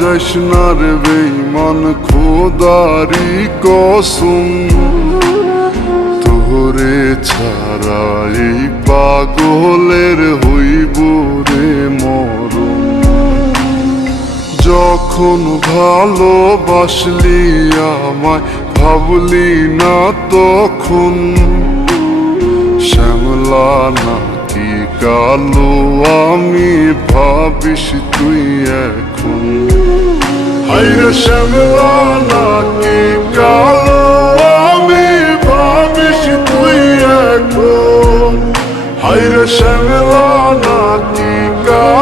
যাস না রে বেইমান খোদারি কসম। তোরে ছাড়া এই পাগলের হইব রে মরম যখন ভালোবাসলি আমায়, ভাবলি না তখন শ্যামলা কালো আমি, ভাবিস তুই এখন। হাইরে শ্যামলা কি কালো আমি, ভাবিস তুই এখন। হাইরে শ্যামলা কি কালো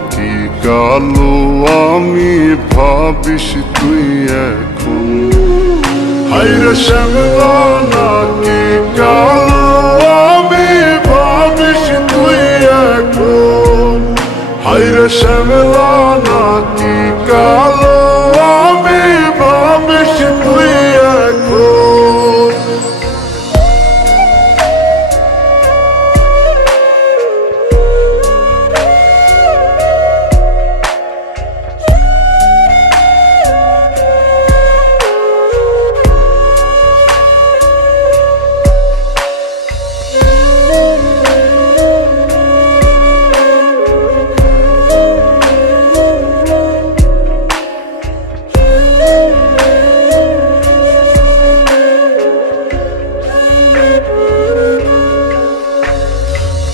কালো আমি ভাবিস তুই এখন। হাইরে শ্যামলা নাকি কালো আমি ভাবিস তুই এখন। হাইরে শ্যামলা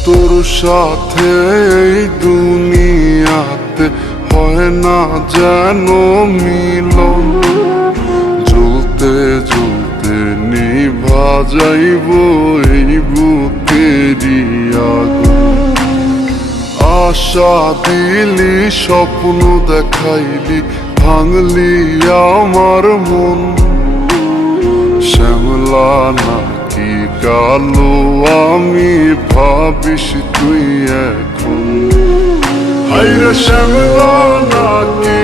তোর সাথে এই দুনিয়াতে হয় না যেন মিলন। জ্বলতে জ্বলতে নিভা যাইব এই বুকেরই আশা দিলি, স্বপ্ন দেখাইলি, ভাঙলি আমার মন। শ্যামলা নাকি কালো, আমি ভাবিস তুই এখন হাইরে শ্যামলা নাকি